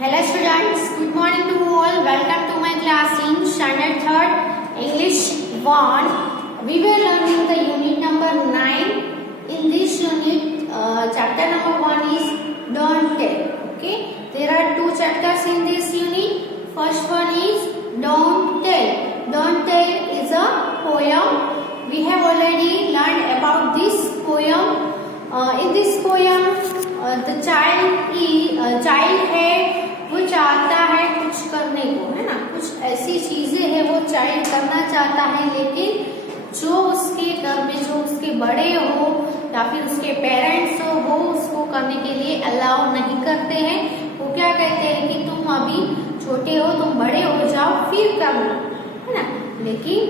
Hello students, good morning to all. Welcome to my class in standard 3rd English 1. We were learning the unit number 9. In this unit, chapter number 1 is Don't Tell. Okay, there are two chapters in this unit. First one is Don't Tell. Don't Tell is a poem. We have already learned about this poem. In this poem, the child है, वो चाहता है कुछ करने को, है ना, कुछ ऐसी चीजें है वो चाइल्ड करना चाहता है, लेकिन जो उसके घर में जो उसके बड़े हो या फिर उसके पेरेंट्स हो वो उसको करने के लिए अलाउ नहीं करते हैं। वो क्या कहते हैं कि तुम अभी छोटे हो, तुम बड़े हो जाओ फिर करना, है ना। लेकिन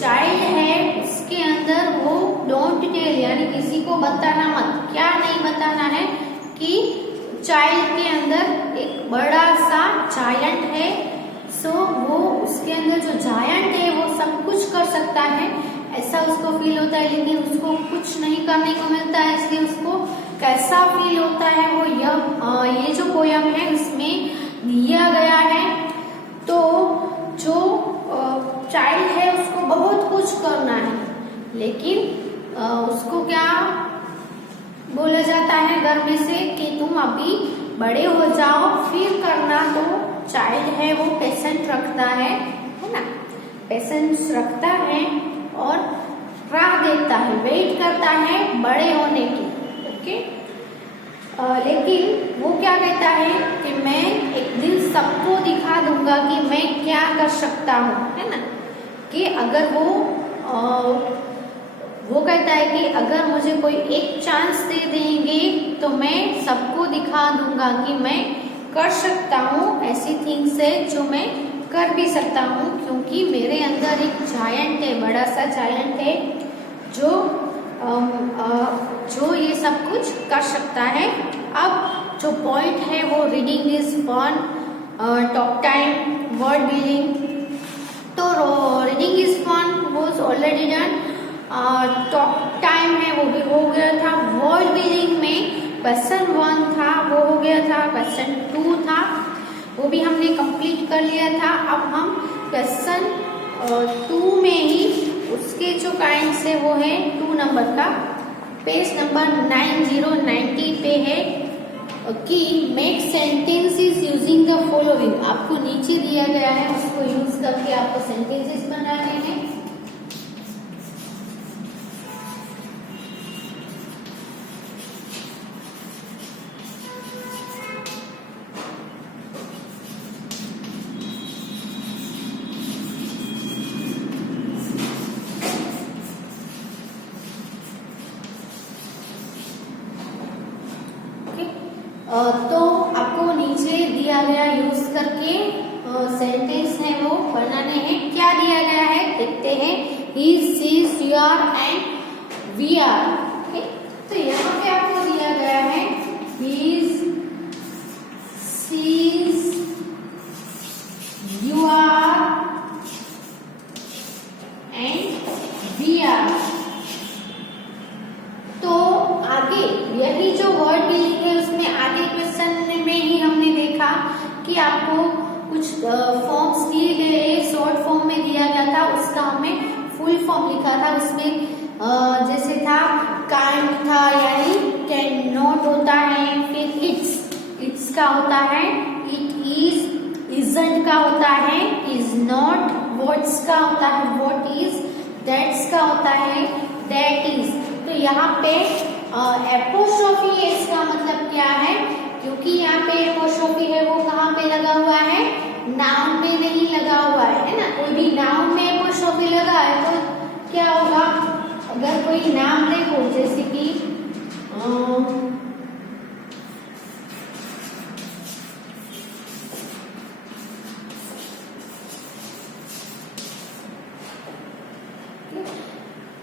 चाइल्ड है, उसके अंदर वो डोंट टेल यानी किसी को बताना मत। क्या नहीं बताना है कि चाइल्ड के अंदर एक बड़ा सा जायंट है, सो वो उसके अंदर जो जायंट है वो सब कुछ कर सकता है, ऐसा उसको फील होता है, लेकिन उसको कुछ नहीं करने को मिलता है। इसलिए उसको कैसा फील होता है वो ये जो पोयम है उसमें दिया गया है। तो जो चाइल्ड है उसको बहुत कुछ करना है, लेकिन उसको क्या बोला जाता है घर में से कि तुम अभी बड़े हो जाओ फिर करना। तो चाइल्ड है वो पेशेंस रखता है ना, पेशेंस रखता है और राह देता है, वेट करता है बड़े होने की। ओके, लेकिन वो क्या कहता है कि मैं एक दिन सबको दिखा दूंगा कि मैं क्या कर सकता हूँ, है ना। कि अगर वो कहता है कि अगर मुझे कोई एक चांस दे देंगे तो मैं सबको दिखा दूंगा कि मैं कर सकता हूँ ऐसी थिंग्स है जो मैं कर भी सकता हूँ, क्योंकि मेरे अंदर एक जायंट है, बड़ा सा जायंट है जो ये सब कुछ कर सकता है। अब जो पॉइंट है वो reading is fun, talk time, word building. तो reading is fun was already done, talk time है वो भी हो गया था, वर्ड बिल्डिंग में क्वेश्चन 1 था वो हो गया था, क्वेश्चन 2 था वो भी हमने कंप्लीट कर लिया था। अब हम क्वेश्चन 2 में ही उसके जो काइंड्स है वो है 2 नंबर का, पेज नंबर 9090 पे है कि make sentences using the following. आपको नीचे दिया गया है, उसको यूज करके आपको सेंटेंसेस बनाने हैं। तो आपको नीचे दिया गया यूज करके सेंटेंस है वो बनाने हैं। क्या दिया गया है देखते हैं। He sees you are and we are. तो यहाँ पे आपको दिया गया है he sees you are and we are. तो आगे यही जो वर्ड बिल्डिंग है उसमें आगे क्वेश्चन में ही हमने देखा कि आपको कुछ फॉर्म्स दिए गए, शॉर्ट फॉर्म में दिया गया था, उसका हमें फुल फॉर्म लिखा था। उसमें जैसे था काइंड था यानी कैन नॉट होता है, फिर इट्स का होता है, इट इज, इजंट का होता है, इज नॉट, व्हाट्स का होता है, व्हाट इज, दैट्स का होता है, दैट इज। तो यहाँ पे एपोस्ट्रोफी है, इसका मतलब क्या है, क्योंकि यहाँ पे एपोस्ट्रोफी है वो कहाँ पे लगा हुआ है, नाउन में नहीं लगा हुआ है ना। कोई भी नाउन में एपोस्ट्रोफी लगा है तो क्या होगा, अगर कोई नाम देखो जैसे कि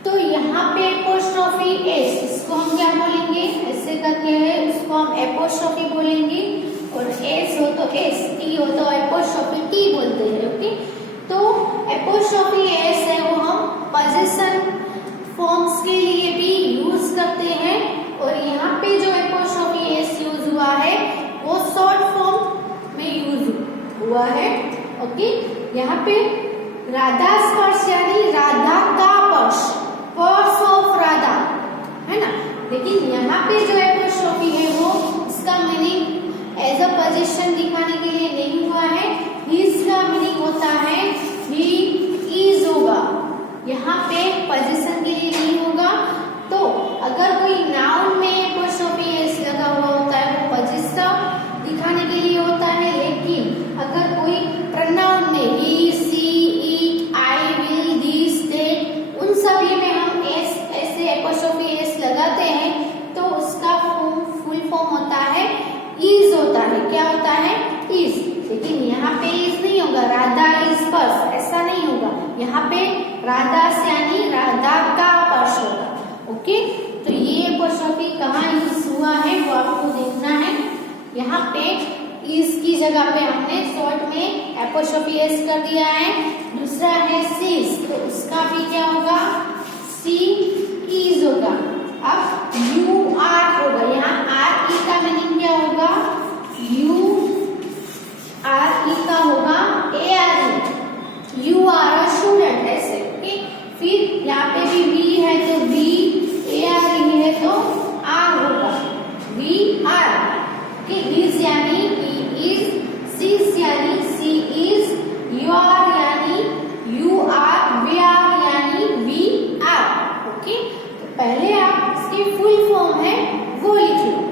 तो यहाँ पे एपोस्ट्रोफी एस, इसको हम क्या बोलेंगे, ऐसे करके है उसको हम एपोस्ट्रोफी बोलेंगे, और एस हो तो एस, टी हो तो एपोस्ट्रोफी टी बोलते हैं। ओके, तो एपोस्ट्रोफी एस है वो हम पोजीशन फॉर्म्स के लिए भी यूज करते हैं, और यहाँ पे जो एपोस्ट्रोफी एस यूज हुआ है वो शॉर्ट फॉर्म में हुआ है। ओके, यहाँ पे राधा स्पर्श यानी राधा का पर्श, पर्स ऑफ राधा, है ना। लेकिन यहाँ पे जो एपोस्ट्रोफी है वो इसका मीनिंग एज अ पोजीशन दिखाने के लिए नहीं हुआ है। हिज का मीनिंग होता है ही इज होगा, यहाँ पे पोजीशन के लिए नहीं होगा। तो अगर कोई नाउन में एपोस्ट्रोफी एस लगा हुआ होता है वो पोजीशन दिखाने के लिए होता है। लेकिन अगर कोई प्रोनाउन में he, she, it, I, will, this, that, उन सभी में हम एस ऐसे एपोस्ट्रोफी एस लगाते हैं तो उसका फुल फॉर्म होता है इज होता है। क्या होता है? इज। लेकिन यहाँ पे इज नहीं होगा, राधा इज पर्स, ऐसा नहीं होगा। यहाँ पे राधा यानी राधा का पर्स होगा। ओके, तो ये एपोस्ट्रोफी कहाँ यूज हुआ है वो आपको देखना है। यहाँ पे इज की जगह पे हमने शॉर्ट में एपोस्ट्रोफी एस कर दिया है। दूसरा है सीज, तो उसका भी क्या होगा? सी इज होगा। अब यू आर होगा, यहाँ आर ई का मीनिंग क्या होगा? यू आर ई का होगा A R E, you are a student, ऐसे। ओके, फिर यहाँ पे भी वी है तो वी, ए आर ई है तो आर होगा, वी आर। ओके, इज यानी ही इज, सीज यानी सी इज, यू आर यानी यू आर, वी आर यानी वी आर। ओके, तो पहले आप इसकी फुल फॉर्म है वो लिख लो।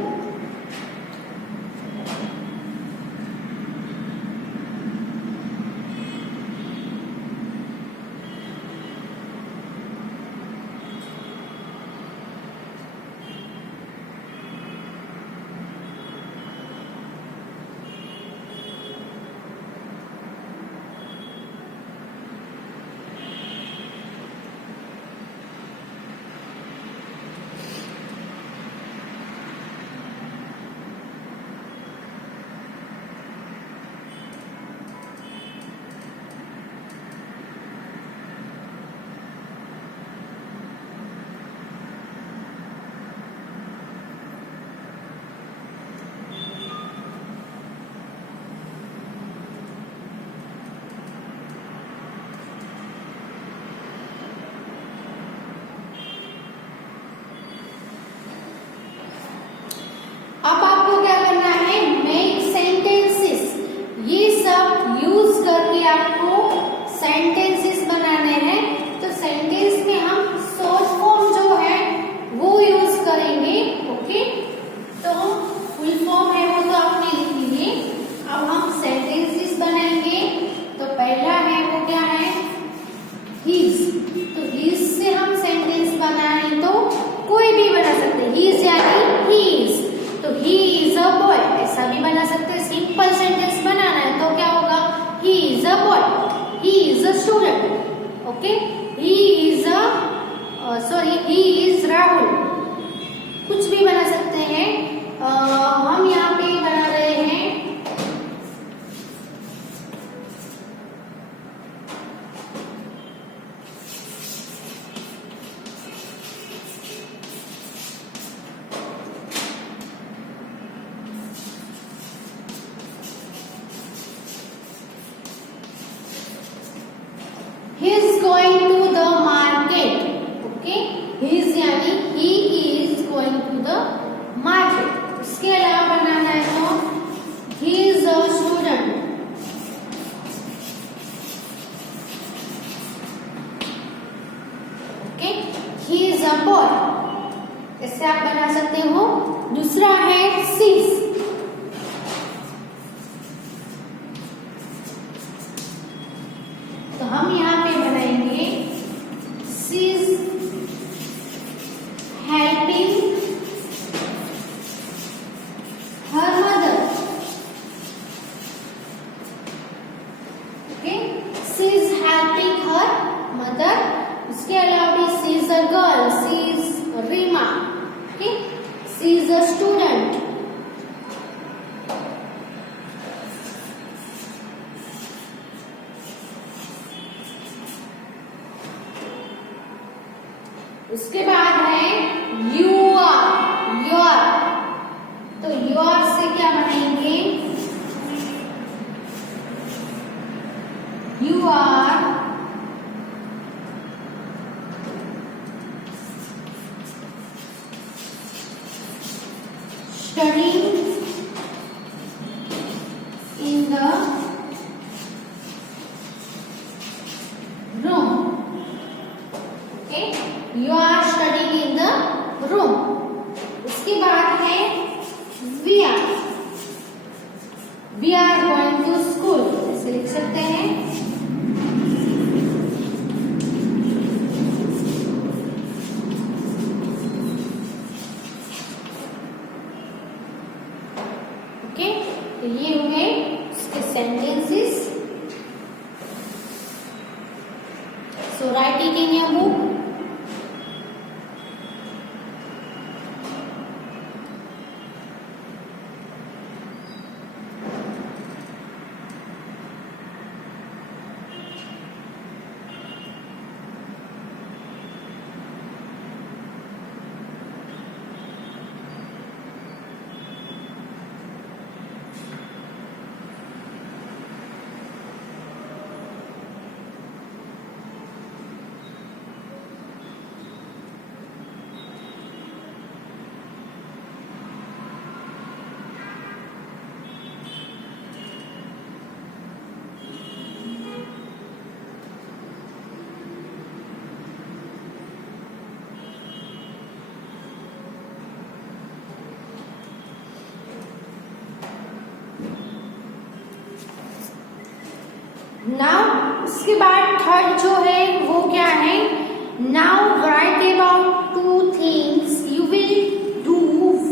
अब आपको क्या करना है? मेक सेंटेंसेस, ये सब यूज करके आपको सेंटेंसेस बनाने हैं। तो सेंटेंस में हम शॉर्ट फॉर्म जो है वो यूज करेंगे। ओके, तो फुल फॉर्म है वो तो आपने लिख लीजिए। अब हम सेंटेंसेस बनाएंगे। तो पहला है वो क्या है? हिज। तो हिज से हम सेंटेंस बनाएं तो कोई भी बना सकते हैं। हिज यानी ही इज, तो ही इज अ बॉय, ऐसा भी बना सकते हैं। सिंपल सेंटेंस बनाना है तो क्या होगा? He is a boy, he is a student. Okay, he is he is Rahul, कुछ भी बना सकते हैं। हम यहाँ पे बना रहे हैं he is going to the market. Okay, he is यानी he is going to the market। इसके अलावा बनाना है तो he is a student। Okay, he is a boy, इससे आप बना सकते हो। दूसरा है sis, तो हम यहाँ पे बनाएंगे she's helping her mother। Okay, she's helping her mother। उसके अलावा भी she's a girl, she's Rima। Okay, she's a student। उसके बाद है you are, your। तो your से क्या बनाएंगे? you are studying in the room. Okay, you are studying in the room. उसके बाद है we are going to school. ऐसे लिख सकते हैं. ओके, तो ये हुए इसके sentences. So right it in your book. Now इसके बाद थर्ड जो है वो क्या है. Now right about 2 things you will do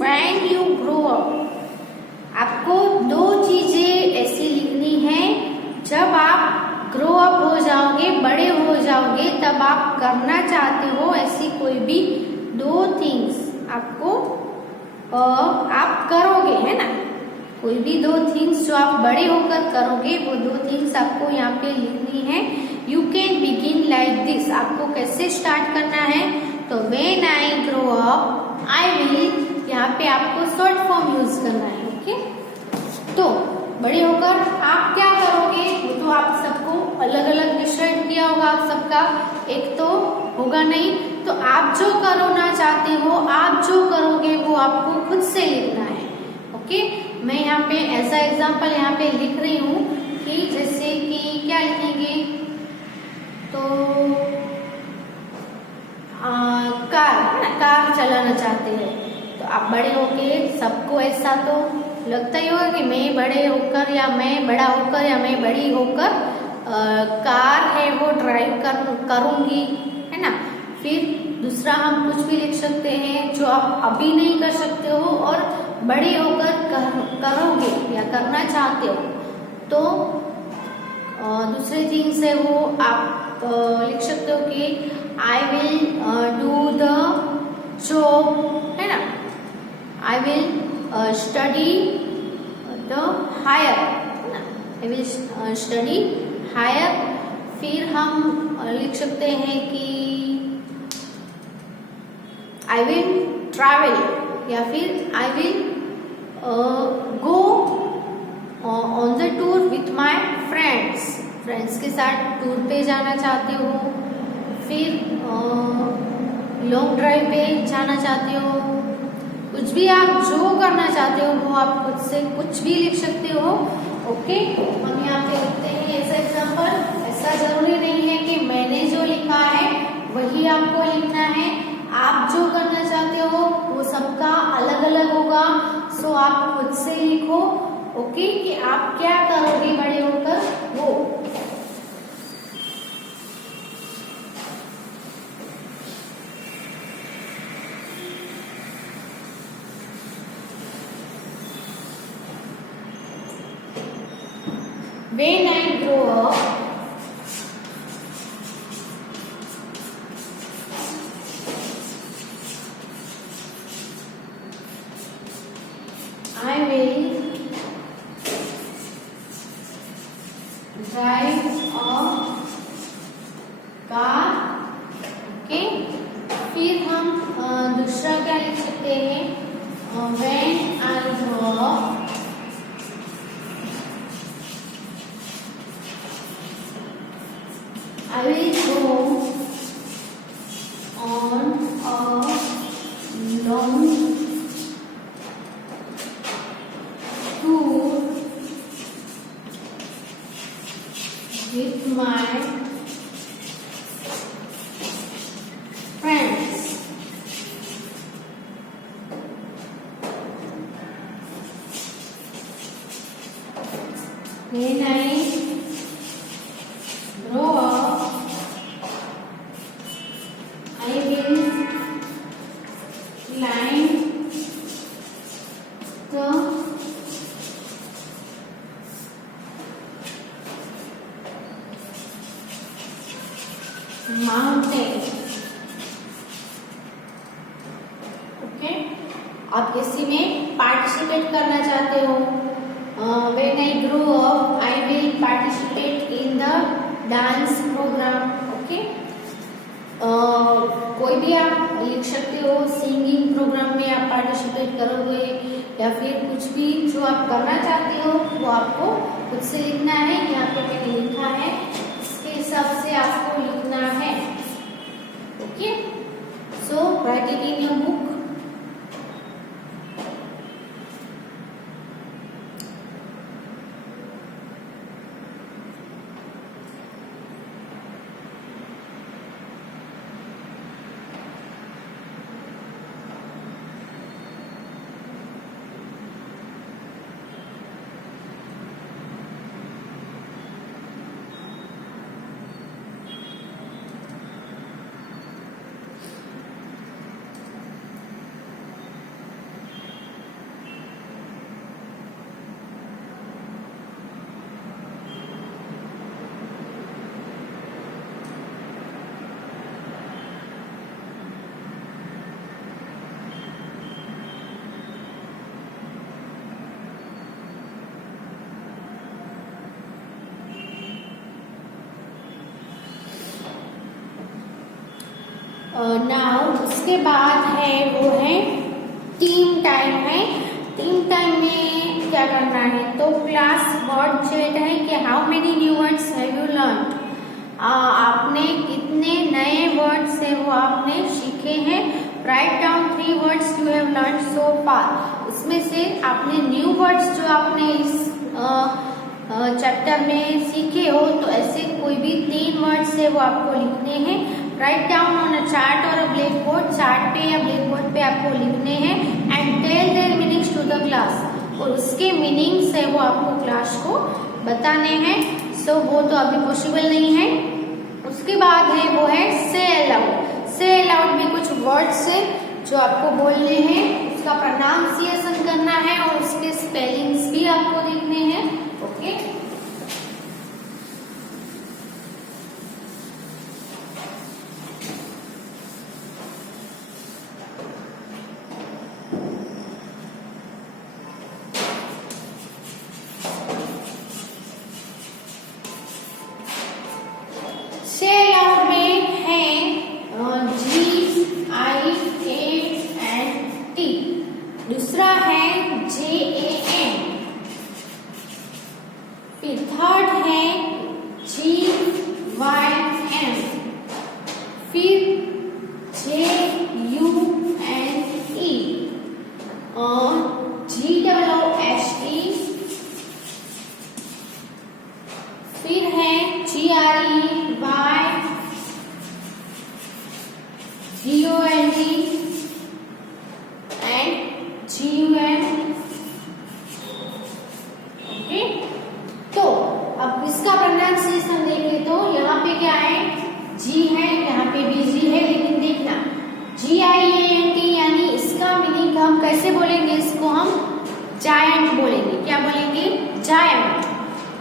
when you grow up. आपको 2 चीजें ऐसी लिखनी है जब आप ग्रो अप हो जाओगे, बड़े हो जाओगे, तब आप करना चाहते हो ऐसी कोई भी 2 थिंग्स आपको आप करोगे, है ना. कोई भी 2 थिंग्स जो आप बड़े होकर करोगे वो 2 थिंग्स आपको यहाँ पे लिखनी है. You can begin like this. आपको कैसे स्टार्ट करना है, तो when I grow up I will, यहाँ पे आपको शॉर्ट फॉर्म यूज करना है. ओके, तो बड़े होकर आप क्या करोगे वो तो आप सबको अलग अलग डिसाइड किया होगा आप सबका, एक तो होगा नहीं. तो आप जो करना चाहते हो, आप जो करोगे वो आपको खुद से लिखना है. ओके, मैं यहाँ पे ऐसा एग्जाम्पल यहाँ पे लिख रही हूँ कि जैसे कि क्या लिखेंगे, तो कार, है ना, कार चलाना चाहते हैं. तो आप बड़े होके सबको ऐसा तो लगता ही होगा कि मैं बड़े होकर या मैं बड़ा होकर या मैं बड़ी होकर कार है वो ड्राइव करूंगी, है ना. फिर दूसरा हम कुछ भी लिख सकते हैं जो आप अभी नहीं कर सकते हो और बड़े होकर करोगे या करना चाहते हो. तो दूसरे थिंग्स है वो आप लिख सकते हो कि I will do the job, है ना. I will study the higher, है ना. I will study higher. फिर हम लिख सकते हैं कि आई विल ट्रैवल, या फिर I will go on the tour with my friends. Friends के साथ टूर पे जाना चाहते हो. फिर लॉन्ग ड्राइव पे जाना चाहते हो. कुछ भी आप जो करना चाहते हो वो आप खुद से कुछ भी लिख सकते हो. ओके, हम यहाँ पे लिखते हैं ऐसा एग्जाम्पल. ऐसा जरूरी नहीं है कि मैंने जो लिखा है वही आपको लिखना है. आप जो करना चाहते हो वो सबका अलग अलग होगा. सो आप खुद से लिखो. ओके, कि आप क्या करोगे बड़े होकर वो. When I grow up, I will drive a car. Okay, फिर हम दूसरा क्या लिख सकते हैं, when I grow up I will go on a long tour with my friends. When I grow up, I will climb the mountain. Okay, आप किसी में पार्टिसिपेट करना चाहते हो? When I grow up, I will participate in the dance program. Okay, कोई भी आप लिख सकते हो। सिंगिंग प्रोग्राम में आप पार्टिसिपेट करोगे या फिर कुछ भी जो आप करना चाहते हो वो आपको खुद से लिखना है। यहाँ पे मैंने लिखा है, इसके हिसाब से आपको लिखना है। Okay, so right it in your book. Now उसके बाद है वो है टीम टाइम है। टीम टाइम में क्या करना है, तो क्लास वर्ड चैट है कि how many new words have you learn, आपने कितने नए वर्ड्स है वो आपने सीखे हैं। Write down 3 words you have learn so far, उसमें से आपने न्यू वर्ड्स जो आपने इस चैप्टर में सीखे हो तो ऐसे कोई भी 3 वर्ड्स है वो आपको लिखने हैं। Write down on a chart और अ ब्लैक बोर्ड, चार्ट पे या ब्लैक बोर्ड पे आपको लिखने हैं। And tell their meanings to the class, और उसके मीनिंग्स है वो आपको क्लास को बताने हैं। सो वो तो अभी पॉसिबल नहीं है। उसके बाद है वो है से अलाउड। से अलाउड में कुछ वर्ड्स है जो आपको बोलने हैं, उसका प्रोनाउंसिएशन करना है और उसके स्पेलिंग्स भी आपको लिखने हैं। ओके, से अलाउड में है GIANT, दूसरा है JAN, फिर थर्ड है GYM, फिर JUNE और GWSE, फिर है GREY, GOLD and GUM। Okay, तो अब इसका प्रोनाउंसिएशन देखें तो यहाँ पे क्या है, जी है, यहाँ पे भी जी है, लेकिन देखना GIANT यानी इसका मीनिंग हम कैसे बोलेंगे, इसको हम जायंट बोलेंगे। क्या बोलेंगे, जायंट।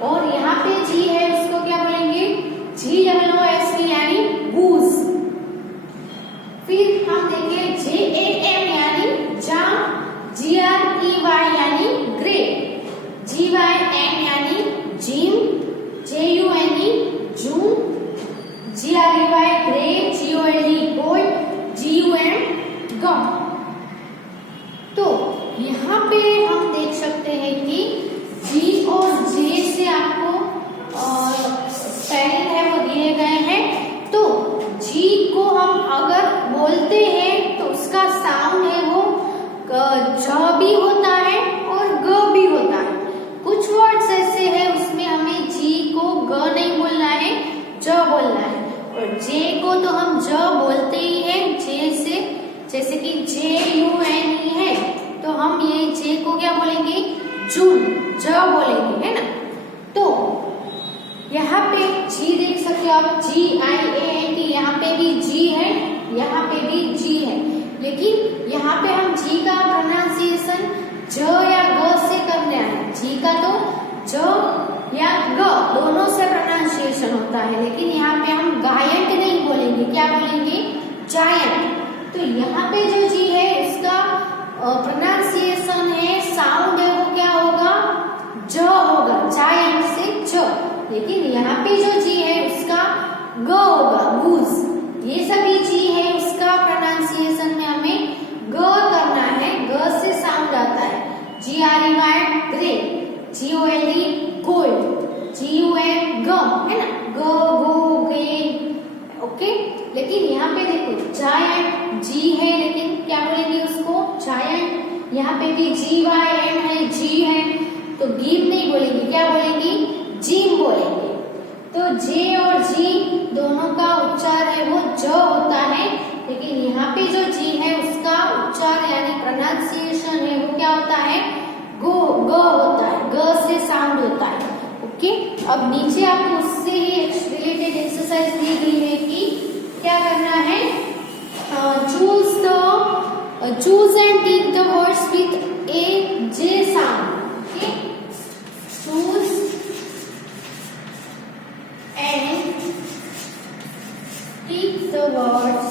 और यहाँ पे जी है, उसको क्या बोलेंगे, GWSE यानी गूज। फिर हम देखें JAM यानी जाम, GREY यानी ग्रेप, GYN यानी gym, JUNE zoom, GREY grape, GOLD gold, GUM gum. तो यहाँ पे हम देख सकते हैं कि जी और जे से आपको स्पेलिंग है वो दिए गए हैं। को क्या बोलेंगे? जून, ज बोलेंगे, है ना। तो यहाँ पे जी देख सकते हो आप, GIANT, यहाँ पे भी जी है, यहाँ पे भी जी है, लेकिन यहाँ पे हम जी का प्रोनाउंसिएशन ज या ग से करना है। जी का तो ज या ग दोनों से प्रोनाउंसिएशन होता है, लेकिन यहाँ पे हम गायंट नहीं बोलेंगे, क्या बोलेंगे? जायंट। तो यहाँ पे जो जी है उसका प्रोनाउंसिएशन है, साउंड है, वो क्या होगा? ज होगा, जायंट से ज। लेकिन यहाँ पे जो जी है उसका ग होगा, गूज। ये सभी जी है उसका प्रोनाउंसिएशन में हमें ग करना है, ग से साउंड आता है। GREY great, GOLD gold, GUN गम, है ना, ग गो गे, ओके। लेकिन यहाँ पे देखो जायंट जी है, लेकिन क्या बोलेंगे उसको? जायंट। यहाँ पे भी GYN है, जी है, तो गिव नहीं बोलेंगे, क्या बोलेंगे? जिम बोलेंगे। तो जे और जी दोनों का उच्चार है वो ज होता है, लेकिन यहाँ पे जो जी है उसका उच्चार यानी प्रोनाउंसिएशन है वो क्या होता है? गो, ग होता है, ग से साउंड होता है, ओके। अब नीचे आपको उससे ही एक रिलेटेड एक्सरसाइज दी गई है कि क्या करना है? Choose and take the words with a J sound, okay. चूज and take the words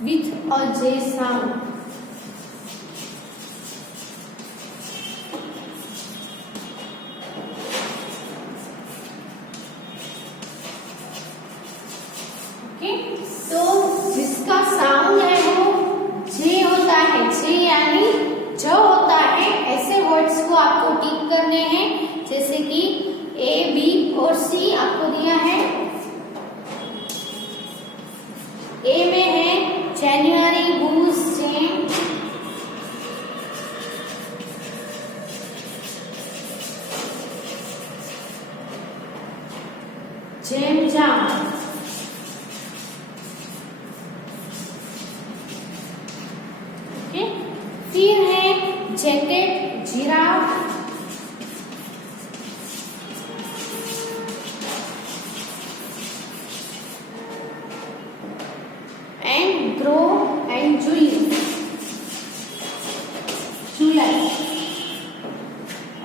with a J sound. Okay, तो जिसका साउंड है वो जे होता है, जे यानी ज होता है। ऐसे वर्ड्स को आपको टिक करने हैं, जैसे कि A, B और C आपको दिया है। A में है January, goose, gem, gem jam, okay. फिर है jacket, giraffe, and grow and July,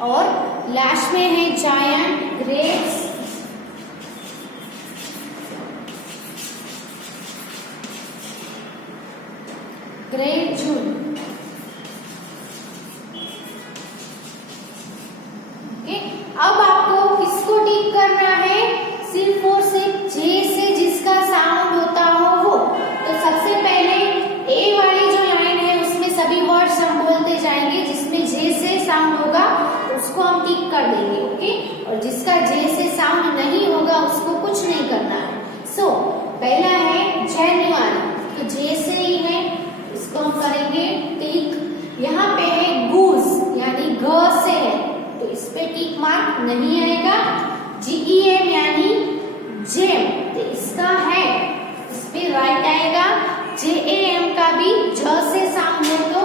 और लास्ट में है जायंट, ग्रेप्स, ग्रेट जून। अब आपको किसको टिक करना है? सिर्फ और सिर्फ जे से जिसका साउंड होता हो वो। तो सबसे पहले ए वाली जो लाइन है उसमें सभी वर्ड्स हम बोलते जाएंगे, जिसमें जे से साउंड होगा उसको हम टिक कर देंगे, ओके। और जिसका जे से साउंड नहीं होगा उसको कुछ नहीं करना है। सो पहला है जनवरी, तो जे से ही है, इसको हम करेंगे टिक। यहाँ पे है गूस यानी ग से है, तो इस पे टिक मार्क नहीं आएगा। GEM यानी जेम, तो इसका है, इस पे राइट आएगा। JAM का भी ज से साउंड है तो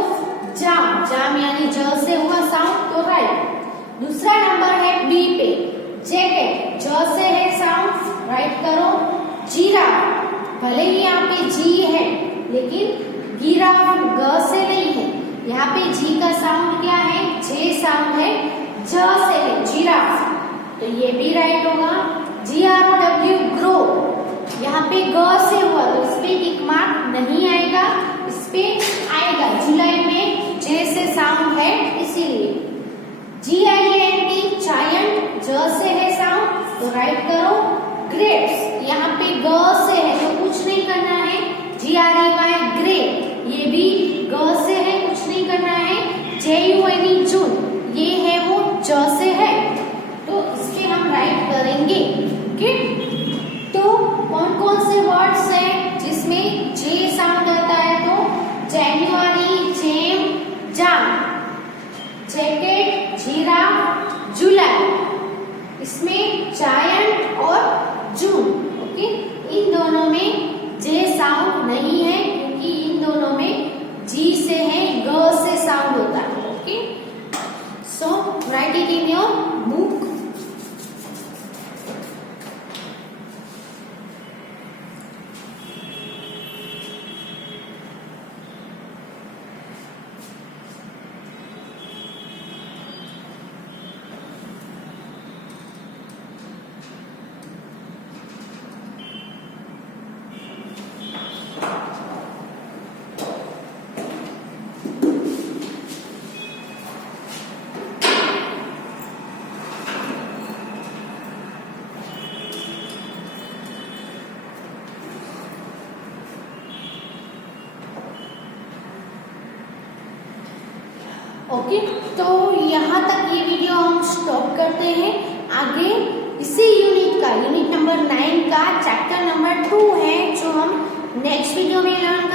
जाम, जाम यानी ज से हुआ साउंड तो राइट। दूसरा नंबर है B पे, जैकेट, ज से है साउंड, राइट करो। जिराफ, भले ही यहाँ पे जी है लेकिन गिराफ ग से नहीं है, यहाँ पे जी का साउंड क्या है? जे साउंड है, ज से है, जिराफ, तो ये भी राइट होगा। GROW ग्रो, यहाँ पे ग से हुआ तो इस पे टिक मार्क नहीं आएगा, इस पे आएगा, जुलाई में जे से साउंड है इसीलिए। GIANT जायंट, ज से है साउंड तो राइट करो। ग्रेप्स, यहाँ पे ग से है तो कुछ नहीं करना है। GREY ग्रेट, ये भी ग से है, कुछ नहीं करना है। JUNE जून, ये है वो ज से है, तो इसके हम राइट करेंगे, ओके। तो कौन कौन से वर्ड्स हैं जिसमें जे साउंड आता है? तो जनवरी, जेम, जाम, जैकेट, जिराफ, जुलाई, इसमें जायंट और जून, ओके। इन दोनों में जे साउंड नहीं है क्योंकि इन दोनों में ओके, तो यहाँ तक ये वीडियो हम स्टॉप करते हैं। आगे इसी यूनिट का, यूनिट नंबर 9 का चैप्टर नंबर 2 है जो हम नेक्स्ट वीडियो में लर्न